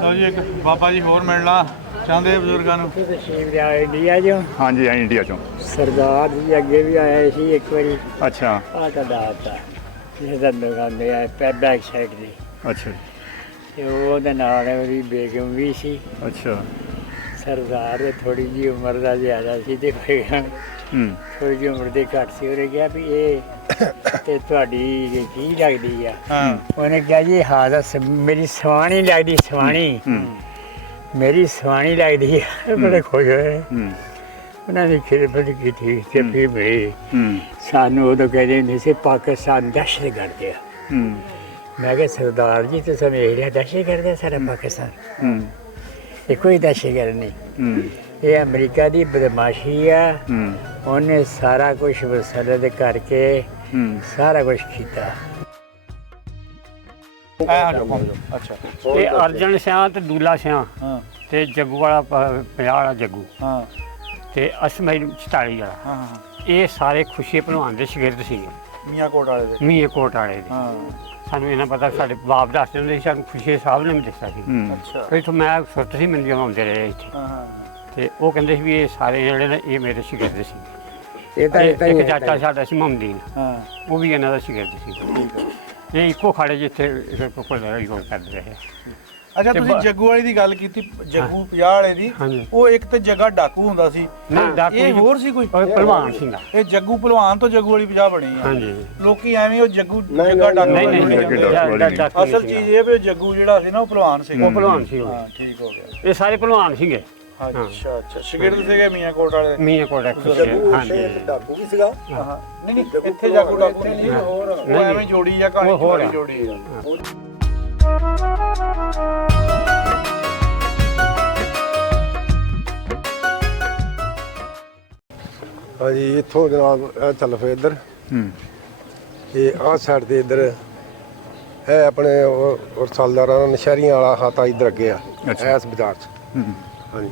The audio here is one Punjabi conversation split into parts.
ਲਓ ਜੀ ਇੱਕ ਬਾਬਾ ਜੀ ਹੋਰ ਮਿਲਣਾ ਚਾਹੁੰਦੇ ਬਜ਼ੁਰਗਾਂ ਨੂੰ। ਤਸ਼ਰੀਫ ਲਿਆ ਇੰਡੀਆ ਚੋਂ। ਹਾਂਜੀ ਅਸੀਂ ਇੰਡੀਆ ਚੋਂ। ਸਰਦਾਰ ਜੀ ਅੱਗੇ ਵੀ ਆਇਆ ਸੀ ਇੱਕ ਵਾਰੀ। ਅੱਛਾ ਆਹ ਤੁਹਾਡਾ ਆਤਾ ਜਿਹਦਾ ਲਗਾਉਂਦੇ ਆ ਬੈਕ ਸਾਈਡ ਦੀ। ਅੱਛਾ ਤੇ ਉਹਦੇ ਨਾਲ ਉਹਦੀ ਬੇਗਮ ਵੀ ਸੀ। ਅੱਛਾ ਸਰਦਾਰ ਥੋੜੀ ਜਿਹੀ ਉਮਰ ਦਾ ਜ਼ਿਆਦਾ ਸੀ ਤੇ ਬੇਗਮ ਥੋੜੀ ਜਿਹੀ ਉਮਰ ਦੇ ਘੱਟ ਸੀ। ਉਹਨੇ ਕਿਹਾ ਵੀ ਇਹ ਤੁਹਾਡੀ ਕੀ ਲੱਗਦੀ ਆ? ਉਹਨੇ ਕਿਹਾ ਜੀ ਹਾਂ ਦਾ ਮੇਰੀ ਸਵਾਣੀ ਲੱਗਦੀ, ਸਵਾਣੀ ਮੇਰੀ ਸਵਾਣੀ ਲੱਗਦੀ ਹੈ। ਬੜੇ ਖੁਸ਼ ਹੋਏ। ਉਹਨਾਂ ਨੇ ਖਿਦਮਤ ਕੀਤੀ ਤੇ ਫਿਰ ਮਿਲੇ ਸਾਨੂੰ। ਉਦੋਂ ਕਹਿੰਦੇ ਹੁੰਦੇ ਸੀ ਪਾਕਿਸਤਾਨ ਦਹਿਸ਼ਤਗਰਦ ਆ। ਮੈਂ ਕਿਹਾ ਸਰਦਾਰ ਜੀ ਤੁਸੀਂ ਵੇਖ ਲਿਆ ਦਹਿਸ਼ਤਗਰਦ ਹੈ ਸਾਰਾ ਪਾਕਿਸਤਾਨ? ਇਹ ਕੋਈ ਦਹਿਸ਼ਤਗਰਦ ਨਹੀਂ, ਇਹ ਅਮਰੀਕਾ ਦੀ ਬਦਮਾਸ਼ੀ ਆ। ਉਹਨੇ ਸਾਰਾ ਕੁਝ ਮਸਲਤ ਕਰਕੇ ਸਾਰਾ ਕੁਝ ਕੀਤਾ। ਅੱਛਾ ਇਹ ਅਰਜਨ ਸਿਆਂ ਤੇ ਦੂਲਾ ਸਿਆਂ ਤੇ ਜੱਗੂ ਵਾਲਾ 50 ਵਾਲਾ ਜੱਗੂ ਤੇ ਅਸਮਾਈਲ 44 ਵਾਲਾ, ਇਹ ਸਾਰੇ ਖੁਸ਼ੀ ਭਲਵਾਨ ਦੇ ਸ਼ਾਗਿਰਦ ਸੀ। ਮੀਆਂ ਕੋਟ ਵਾਲੇ ਦੇ। ਮੀਆਂ ਕੋਟ ਵਾਲੇ ਦੇ। ਸਾਨੂੰ ਇਹਨਾਂ ਪਤਾ ਸਾਡੇ ਬਾਪ ਦੱਸਦੇ ਹੁੰਦੇ ਸੀ, ਸਾਨੂੰ ਖੁਸ਼ੀ ਸਾਹਿਬ ਨੇ ਵੀ ਦੱਸਿਆ ਸੀ। ਅੱਛਾ ਇੱਥੋਂ ਮੈਂ ਸੁੱਤ ਸੀ, ਮੈਨੂੰ ਆਉਂਦੇ ਰਹੇ ਇੱਥੇ। ਤੇ ਉਹ ਕਹਿੰਦੇ ਸੀ ਵੀ ਇਹ ਸਾਰੇ ਜਿਹੜੇ ਨੇ ਇਹ ਮੇਰੇ ਸ਼ਾਗਿਰਦ ਸੀ। ਇੱਕ ਚਾਚਾ ਸਾਡਾ ਸੀ ਮਮਦੀਨ, ਉਹ ਵੀ ਇਹਨਾਂ ਦਾ ਸ਼ਾਗਿਰਦ ਸੀ। ਇਹ ਇੱਕੋ ਖਾੜੇ ਜਿੱਥੇ ਕੋਲ ਯੋਗ ਕਰਦੇ ਰਹੇ। ਅੱਛਾ ਤੁਸੀਂ ਜੱਗੂ ਵਾਲੀ ਦੀ ਗੱਲ ਕੀਤੀ, ਜੱਗੂ 50 ਵਾਲੇ ਦੀ। ਉਹ ਇੱਕ ਤੇ ਜਗ੍ਹਾ ਡਾਕੂ ਹੁੰਦਾ ਸੀ, ਇਹ ਹੋਰ ਸੀ ਕੋਈ ਭਲਵਾਨ ਸੀਗਾ। ਇਹ ਜੱਗੂ ਭਲਵਾਨ ਤੋਂ ਜੱਗੂ ਵਾਲੀ 50 ਬਣੀ ਆ। ਹਾਂਜੀ ਲੋਕੀ ਐਵੇਂ ਉਹ ਜੱਗੂ ਜੱਗਾ ਡਾਕੂ ਅਸਲ ਚੀਜ਼ ਇਹ ਵੀ ਜੱਗੂ ਜਿਹੜਾ ਸੀ ਨਾ ਉਹ ਭਲਵਾਨ ਸੀ। ਉਹ ਭਲਵਾਨ ਸੀ। ਹਾਂ ਠੀਕ ਹੋ ਗਿਆ। ਇਹ ਸਾਰੇ ਭਲਵਾਨ ਸੀਗੇ। ਅੱਛਾ ਅੱਛਾ ਸ਼ਾਗਿਰਦ ਸੀਗੇ ਮੀਆਂ ਕੋਟ ਵਾਲੇ। ਮੀਆਂ ਕੋਟ ਹਾਂਜੀ ਡਾਕੂ ਵੀ ਸੀਗਾ। ਨਹੀਂ ਨਹੀਂ ਇੱਥੇ ਜੱਗੂ ਡਾਕੂ ਨਹੀਂ ਹੋਰ ਉਹ ਐਵੇਂ ਜੋੜੀ ਆ ਕਹਾਣੀ ਹੋਰ ਜੋੜੀ ਆ। ਹਾਂਜੀ ਇੱਥੋਂ ਜਨਾਬ ਇਹ ਚੱਲ ਪਏ ਇੱਧਰ। ਇਹ ਆਹ ਸਾਈਡ ਦੇ ਇੱਧਰ ਇਹ ਆਪਣੇ ਔਰ ਸਾਲਦਾਰਾਂ ਨਸ਼ਹਿਰੀਆਂ ਵਾਲਾ ਹਾਤਾ ਇੱਧਰ ਅੱਗੇ ਆ ਇਸ ਬਾਜ਼ਾਰ 'ਚ। ਹਾਂਜੀ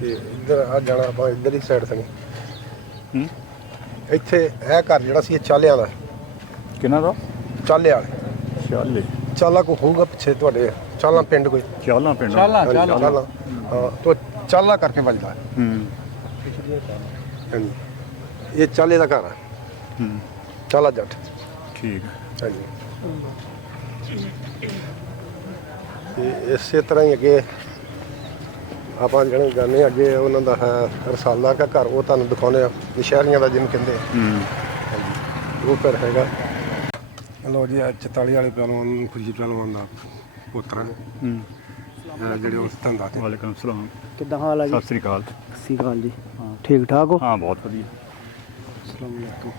ਤੇ ਇੱਧਰ ਆ ਜਾਣਾ ਆਪਾਂ ਇੱਧਰ ਹੀ ਸਾਈਡ ਤੋਂ। ਇੱਥੇ ਇਹ ਘਰ ਜਿਹੜਾ ਸੀ ਇਹ ਚਾਲਿਆਂ ਦਾ। ਕਿਹਨਾਂ ਦਾ? ਚਾਲੇ ਵਾਲੇ। ਚਾਲੇ ਚਾਲਾ ਕੋ ਹੋਊਗਾ ਪਿੱਛੇ ਤੁਹਾਡੇ? ਚਾਲਾ ਪਿੰਡ ਕੋਈ? ਚਾਲਾ ਪਿੰਡ। ਚਾਲਾ ਚਾਲਾ ਹਾਂ ਤੋਂ ਚਾਲਾ ਕਰਕੇ ਵੱਜਦਾ। ਹਾਂਜੀ ਇਹ ਚਾਲੇ ਦਾ ਘਰ ਆ। ਚਾਲਾ ਜੱਟ। ਠੀਕ ਹਾਂਜੀ ਤੇ ਇਸੇ ਤਰ੍ਹਾਂ ਹੀ ਅੱਗੇ ਆਪਾਂ ਜਿਹੜੇ ਜਾਂਦੇ ਅੱਗੇ ਉਹਨਾਂ ਦਾ ਹੈ ਰਸਾਲਾ ਦਾ ਘਰ, ਉਹ ਤੁਹਾਨੂੰ ਦਿਖਾਉਂਦੇ ਆ ਨਸ਼ਹਿਰੀਆਂ ਦਾ ਜਿਹਨੂੰ ਕਹਿੰਦੇ ਆ। ਉਹ ਘਰ ਹੈਗਾ। ਲੋ ਜੀ 44 ਵਾਲੇ ਪਹਿਲਵਾਨ ਖੁਸ਼ੀ ਪਹਿਲਵਾਨ ਦਾ ਪੁੱਤਰ ਜਿਹੜੇ ਉਸ ਧੰਦਾ ਤੇ। ਵਾਲੇਕੁਮ ਸਲਾਮ। ਕਿੱਦਾਂ ਹਾਲ ਆ ਜੀ? ਸਤਿ ਸ੍ਰੀ ਅਕਾਲ। ਸਤਿ ਸ੍ਰੀ ਅਕਾਲ ਜੀ। ਠੀਕ ਠਾਕ ਹੋ? ਹਾਂ ਬਹੁਤ ਵਧੀਆ। ਅਸਲਾਮ ਅਲੈਕੁਮ।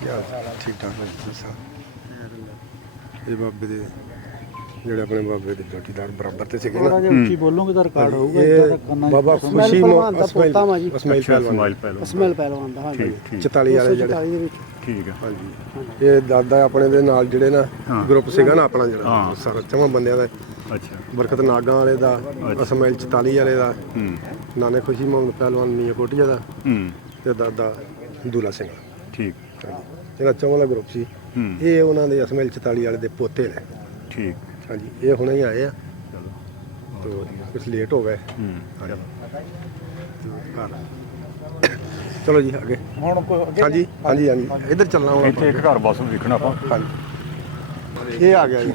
ਕੀ ਹਾਲ ਚਾਲ? ਠੀਕ ਠਾਕ ਹੈ ਜੀ। ਇਹ ਬਾਬੇ ਦੇ ਜਿਹੜੇ ਆਪਣੇ ਬਾਬੇ ਦੇ ਜੋਟੀਦਾਰ ਬਰਾਬਰ ਤੇ ਸੀਗੇ ਨਾ। ਉੱਚੀ ਬੋਲੋਗੇ ਤਾਂ ਰਿਕਾਰਡ ਹੋਊਗਾ। ਇਹ ਬਾਬਾ ਖੁਸ਼ੀ ਪਹਿਲਵਾਨ ਦਾ ਪੋਤਾ ਵਾ ਜੀ। ਇਸਮਾਈਲ ਪਹਿਲਵਾਨ। ਇਸਮਾਈਲ ਪਹਿਲਵਾਨ ਦਾ। ਹਾਂਜੀ ਠੀਕ 44 ਵਾਲੇ ਜਿਹੜੇ। 44 ਦੇ ਵਿੱਚ। ਠੀਕ ਹੈ। ਹਾਂਜੀ ਇਹ ਦਾਦਾ ਆਪਣੇ ਦੇ ਨਾਲ ਜਿਹੜੇ ਨਾ ਗਰੁੱਪ ਸੀਗਾ ਨਾ ਆਪਣਾ ਜਿਹੜਾ ਸਾਰਾ ਚਵਾਂ ਬੰਦਿਆਂ ਦਾ। ਅੱਛਾ ਬਰਕਤ ਨਾਗਾਂ ਵਾਲੇ ਦਾ, ਇਸਮਾਈਲ 44 ਵਾਲੇ ਦਾ, ਨਾਨੇ ਖੁਸ਼ੀ ਮੁਹੰਮਦ ਪਹਿਲਵਾਨ ਮੀਆਂ ਕੋਟੀਆ ਦਾ ਤੇ ਦਾਦਾ ਦੂਲਾ ਸਿੰਘ। ਠੀਕ ਜਿਹੜਾ ਚਵਾਂ ਦਾ ਗਰੁੱਪ ਸੀ ਇਹ ਉਹਨਾਂ ਦੇ ਇਸਮਾਈਲ 44 ਵਾਲੇ ਦੇ ਪੋਤੇ ਨੇ। ਠੀਕ ਹਾਂਜੀ ਇਹ ਹੁਣੇ ਹੀ ਆਏ ਆ। ਚਲੋ ਕੁਝ ਲੇਟ ਹੋ ਗਏ। ਚਲੋ ਜੀ ਅੱਗੇ ਹੁਣ ਹਾਂਜੀ ਹਾਂਜੀ ਹਾਂਜੀ ਇੱਧਰ ਚੱਲਣਾ ਹੁਣ। ਇੱਥੇ ਇੱਕ ਘਰ ਬਸ ਦੇਖਣਾ ਆਪਾਂ। ਹਾਂਜੀ ਇਹ ਆ ਗਿਆ ਜੀ।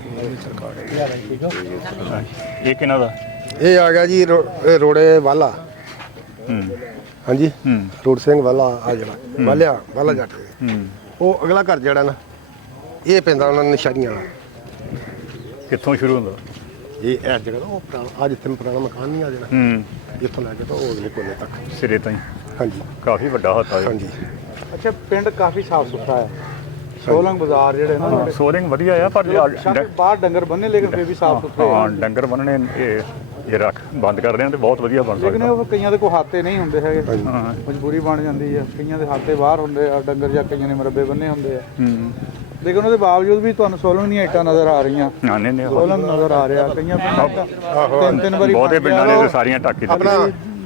ਇਹ ਕਿਹਨਾਂ ਦਾ? ਇਹ ਆ ਗਿਆ ਜੀ ਇਹ ਰੋੜੇ ਵਾਲਾ। ਹਾਂਜੀ ਰੋੜ ਸਿੰਘ ਵਾਲਾ ਆ ਜਿਹੜਾ ਵਾਲਾ ਜੱਟ। ਉਹ ਅਗਲਾ ਘਰ ਜਿਹੜਾ ਨਾ ਇਹ ਪੈਂਦਾ ਉਹਨਾਂ ਨਸ਼ਹਿਰੀਆਂ ਵਾਲਾ। ਕਿੱਥੋਂ ਸ਼ੁਰੂ ਹੁੰਦਾ? ਇਹ ਇਸ ਜਗ੍ਹਾ ਉਹ ਪੁਰਾਣਾ ਅੱਜ ਜਿੱਥੇ ਪੁਰਾਣਾ ਮਕਾਨ ਨਹੀਂ ਆ ਜਿਹੜਾ ਇੱਥੋਂ ਲੈ ਕੇ ਤਾਂ ਉਹ ਅਗਲੇ ਕੋਨੇ ਤੱਕ ਸਿਰੇ ਤਾਈਂ। ਹਾਂਜੀ ਕਾਫੀ ਵੱਡਾ ਹੱਤਾ ਹੈ। ਹਾਂਜੀ ਅੱਛਾ ਪਿੰਡ ਕਾਫੀ ਸਾਫ ਸੁਥਰਾ ਹੈ। ਸੋਲੰਗ ਬਾਜ਼ਾਰ ਜਿਹੜੇ ਨਾ ਸੋਲਿੰਗ ਵਧੀਆ ਆ ਪਰ ਬਾਹਰ ਡੰਗਰ ਬੰਨੇ ਲੇਕਿਨ ਫਿਰ ਵੀ ਸਾਫ ਸੁਥਰੇ। ਹਾਂ ਡੰਗਰ ਬੰਨਣੇ ਇਹ ਰੱਖ ਬੰਦ ਕਰਦੇ ਆ ਤੇ ਬਹੁਤ ਵਧੀਆ ਬਣ ਲੇਕਿਨ ਸਕਦਾ। ਉਹ ਕਈਆਂ ਦੇ ਕੋਲ ਹਾਤੇ ਨਹੀਂ ਹੁੰਦੇ ਹੈਗੇ, ਮਜਬੂਰੀ ਬਣ ਜਾਂਦੀ ਆ। ਕਈਆਂ ਦੇ ਹਾਤੇ ਬਾਹਰ ਹੁੰਦੇ ਆ ਡੰਗਰ, ਜਾਂ ਕਈਆਂ ਨੇ ਮਰੱਬੇ ਬੰਨੇ ਹੁੰਦੇ ਆ। ਲੇਕਿਨ ਉਹਦੇ ਬਾਵਜੂਦ ਵੀ ਤੁਹਾਨੂੰ ਸੋਲੰਗ ਦੀਆਂ ਇੱਟਾਂ ਨਜ਼ਰ ਆ ਰਹੀਆਂ। ਨਹੀਂ ਸੋਲੰਗ ਨਜ਼ਰ ਆ ਰਿਹਾ। ਕਈਆਂ ਪਿੰਡਾਂ ਤਿੰਨ ਵਾਰੀ ਬਹੁਤੇ ਪਿੰਡਾਂ ਨੇ ਸਾਰੀਆਂ ਢੱਕ ਕੇ ਆਪਣਾ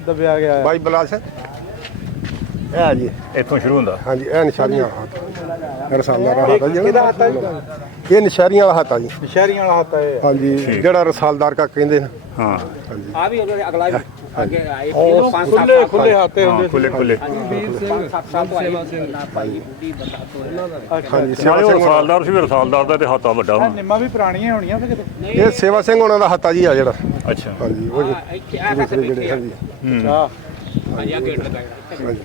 ਦਬਿਆ ਗਿਆ। ਬਾਈ ਬਲਾਸ ਇਹ ਜੀ ਇੱਥੋਂ ਸ਼ੁਰੂ ਹੁੰਦਾ। ਹਾਂਜੀ ਇਹ ਨਿਸ਼ਾਨੀਆਂ ਵਾਲਾ ਹੱਥ ਰਸਾਲਦਾਰ ਵਾਲਾ ਹੱਥ ਆ ਜੀ ਕਿਹਦਾ ਹੱਥ ਆ ਜੀ? ਇਹ ਨਿਸ਼ਾਨੀਆਂ ਵਾਲਾ ਹੱਥ ਆ ਜੀ ਨਸ਼ਹਿਰੀਆਂ ਵਾਲਾ ਹੱਥ ਹੈ ਹਾਂਜੀ ਜਿਹੜਾ ਰਸਾਲਦਾਰ ਕਾ ਕਹਿੰਦੇ ਨੇ ਹਾਂ ਆ ਵੀ ਅਗਲਾ ਵੀ ਅੱਗੇ ਆਏ ਉਹ ਖੁੱਲੇ ਖੁੱਲੇ ਹੱਥੇ ਹੁੰਦੇ ਖੁੱਲੇ ਖੁੱਲੇ। ਹਾਂਜੀ ਸੇਵਾ ਨਾਲੇ ਉਹ ਸਿੰਘ ਰਸਾਲਦਾਰ ਸੀ, ਰਸਾਲਦਾਰ ਦਾ ਤੇ ਹੱਥਾ ਵੱਡਾ ਹੁਣ। ਨਿੰਮਾਂ ਵੀ ਪੁਰਾਣੀਆਂ ਹੋਣੀਆਂ ਫਿਰ ਕਿਤੇ। ਇਹ ਸੇਵਾ ਸਿੰਘ ਉਹਨਾਂ ਦਾ ਹੱਥ ਆ ਜੀ ਆ ਜਿਹੜਾ ਅੱਛਾ ਹਾਂਜੀ ਉਹ ਦੂਸਰੇ ਜਿਹੜੇ ਹਾਂਜੀ ਅੱਛਾ ਹਾਂਜੀ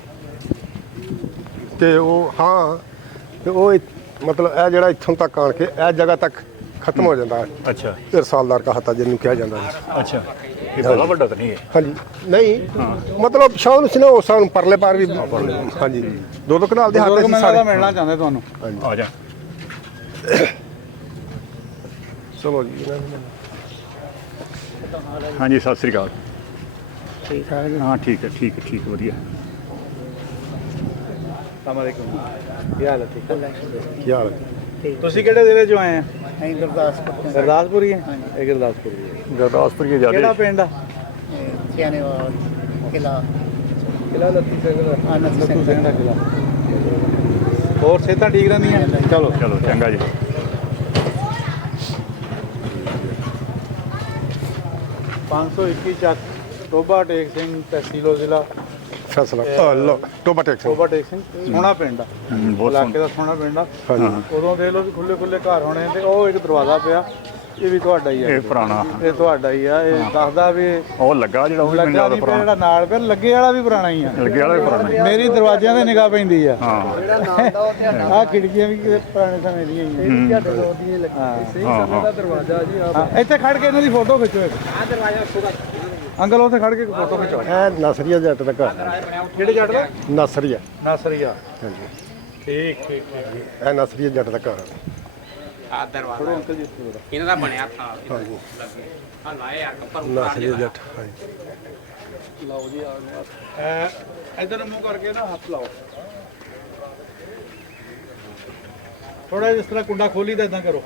ਤੇ ਉਹ ਹਾਂ ਤੇ ਉਹ ਮਤਲਬ ਇਹ ਜਿਹੜਾ ਇੱਥੋਂ ਤੱਕ ਆਣ ਕੇ ਇਹ ਜਗ੍ਹਾ ਤੱਕ ਖਤਮ ਹੋ ਜਾਂਦਾ ਹੈ ਅੱਛਾ ਇਹ ਰਸਾਲਦਾਰ ਦਾ ਹੱਥ ਆ ਜਿਹਨੂੰ ਕਿਹਾ ਜਾਂਦਾ ਹੈ ਅੱਛਾ। ਇਹ ਬੜਾ ਵੱਡਾ ਤਾਂ ਨਹੀਂ ਹੈ। ਹਾਂਜੀ ਨਹੀਂ ਮਤਲਬ ਸ਼ਾਹ ਨੂੰ ਸੀ ਨਾ ਉਸ ਹਿਸਾਬ ਨੂੰ ਪਰਲੇ ਪਾਰ ਵੀ ਹਾਂਜੀ ਦੋ ਕਨਾਲ ਦੇ ਹੱਥ ਬਜ਼ੁਰਗ ਸੀ ਮੈਂ ਸਾਰੇ ਤਾਂ ਮਿਲਣਾ ਚਾਹੁੰਦੇ ਤੁਹਾਨੂੰ। ਆ ਜਾ। ਚਲੋ ਜੀ ਇਹਨਾਂ ਨੂੰ ਹਾਂਜੀ ਸਤਿ ਸ੍ਰੀ ਅਕਾਲ। ਠੀਕ ਠਾਕ ਜੀ। ਹਾਂ ਠੀਕ ਹੈ ਠੀਕ ਹੈ ਠੀਕ ਵਧੀਆ। ਅਸਲਾਮੁਅਲੈਕੁਮ ਕੀ ਹਾਲ ਹੈ? ਠੀਕ ਹੈ। ਕੀ ਹਾਲ ਹੈ ਤੁਸੀਂ ਕਿਹੜੇ ਜ਼ਿਲ੍ਹੇ ਚੋਂ ਆਏ ਆ? ਅਸੀਂ ਗੁਰਦਾਸਪੁਰ ਤੋਂ ਗੁਰਦਾਸਪੁਰ ਹੀ ਹੈ। ਇਹ ਗੁਰਦਾਸਪੁਰ ਹੀ ਹੈ। ਗੁਰਦਾਸਪੁਰ ਹੀ ਕਿਹੜਾ ਜਿਆਦਾ। ਪਿੰਡ ਆ? ਸਿਆਨੇਵਾਲ ਕਿਲਾ ਕਿਲਾ ਲੱਤੀ ਸਿੰਘ ਦਾ। ਆਨੰਦ ਲੱਤੂ ਸਿੰਘ ਦਾ ਕਿਲਾ। ਹੋਰ ਸਿਹਤਾਂ ਠੀਕ ਰਹਿੰਦੀਆਂ? ਚਲੋ ਚਲੋ ਚੰਗਾ ਜੀ। 521 ਚੱਕ ਟੋਬਾ ਟੇਕ ਸਿੰਘ ਤਹਿਸੀਲੋ ਜ਼ਿਲ੍ਹਾ ਫੈਸਲਾ ਲੋ ਟੋਬਾ ਟੈਕਸ ਟੋਬਾ ਟੇਕ ਸਿੰਘ ਸੋਹਣਾ ਪਿੰਡ ਆ। ਬਹੁਤ ਇਲਾਕੇ ਦਾ ਸੋਹਣਾ ਪਿੰਡ ਆ। ਹਾਂਜੀ ਉਦੋਂ ਦੇਖ ਲਓ ਵੀ ਖੁੱਲੇ ਖੁੱਲੇ ਘਰ ਹੋਣੇ ਤੇ ਉਹ ਇੱਕ ਦਰਵਾਜ਼ਾ ਪਿਆ, ਇਹ ਵੀ ਤੁਹਾਡਾ ਹੀ ਆ। ਇਹ ਪੁਰਾਣਾ ਇਹ ਤੁਹਾਡਾ ਹੀ ਆ। ਇਹ ਦੱਸਦਾ ਵੀ ਉਹ ਲੱਗਾ ਜਿਹੜਾ ਉਹ ਵੀ ਮੈਨੂੰ ਲੱਗਾ ਜ਼ਿਆਦਾ ਨਹੀਂ ਪਿਆ, ਪੁਰਾਣਾ ਜਿਹੜਾ ਨਾਲ ਪਿਆ ਲੱਗੇ ਵਾਲਾ ਵੀ ਪੁਰਾਣਾ ਹੀ ਆ। ਲੱਗੇ ਵਾਲਾ ਵੀ ਪੁਰਾਣਾ ਹੀ। ਮੇਰੀ ਦਰਵਾਜ਼ਿਆਂ ਤੇ ਨਿਗਾਹ ਪੈਂਦੀ ਆ। ਹਾਂ ਆਹ ਖਿੜਕੀਆਂ ਵੀ ਕਿਤੇ ਪੁਰਾਣੇ ਸਮੇਂ ਦੀਆਂ ਹੀ ਆ। ਹਾਂ ਹਾਂ ਹਾਂ, ਇੱਥੇ ਖੜ ਕੇ ਇਹਨਾਂ ਦੀ ਫੋਟੋ ਖਿੱਚੋ ਇੱਕ। ਅੰਕਲ ਉੱਥੇ ਖੜ ਕੇ ਫੋਟੋ ਖਿਚਾਓ। ਇਹ ਨਸਰੀਆ ਜੱਟ ਦਾ ਘਰ ਕਿਹੜੇ ਜੱਟ ਦਾ? ਨਸਰੀਆ ਨਾਸਰੀਆ। ਹਾਂਜੀ ਠੀਕ ਠੀਕ ਇਹ ਨਸਰੀਆ ਜੱਟ ਦਾ ਘਰ ਆ ਦਰਵਾਜ਼ਾ ਅੰਕਲ ਜੀ ਇੱਥੇ ਬੈਠੋ। ਇਹਨਾਂ ਦਾ ਬਣਿਆ ਥਾ ਹਾਂਜੀ ਆ ਲਾਏ ਆ ਪਰ ਨਸਰੀਆ ਜੱਟ ਹਾਂਜੀ ਲਓ ਜੀ ਇਧਰ ਮੂੰਹ ਕਰਕੇ ਨਾ ਹੱਥ ਲਾਓ। ਥੋੜਾ ਜਿਸ ਤਰ੍ਹਾਂ ਕੁੰਡਾ ਖੋਲੀ ਤਾਂ ਇਦਾਂ ਕਰੋ,